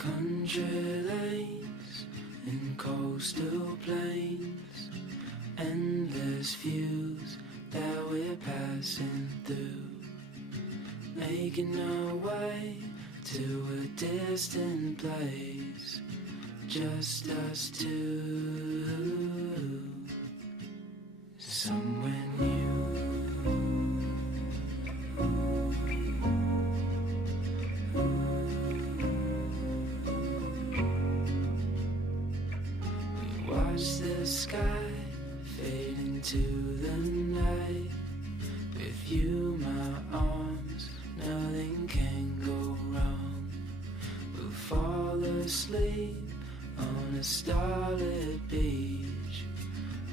Country lanes and coastal plains, endless views that we're passing through, making our way to a distant place, just us two, somewhere new. Watch the sky fade into the night. With you, my arms, nothing can go wrong. We'll fall asleep on a starlit beach,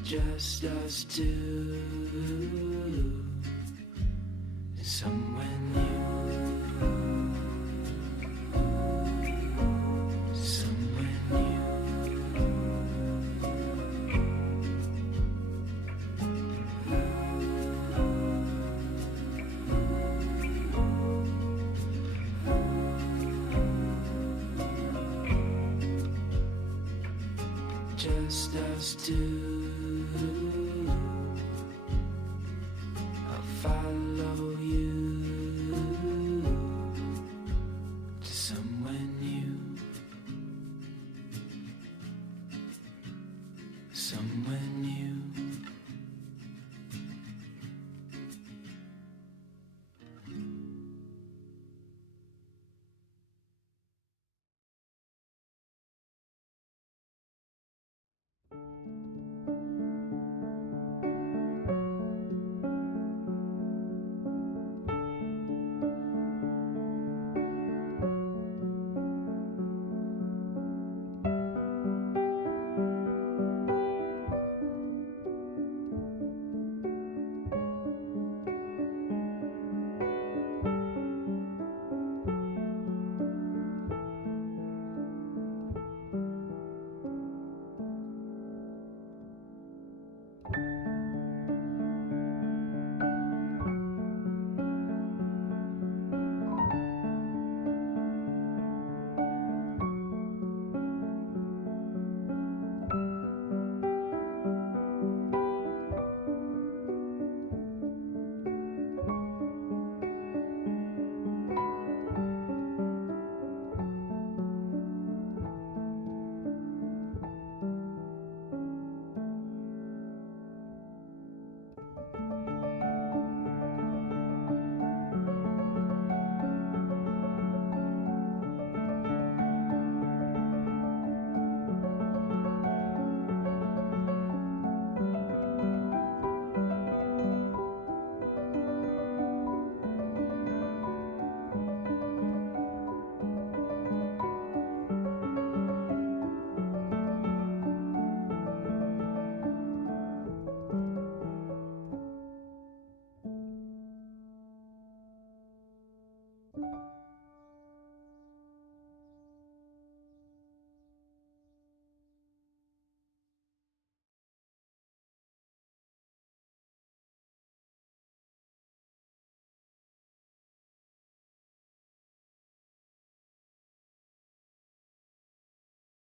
just us two, somewhere new. Just us two. I'll follow you to somewhere new, somewhere new.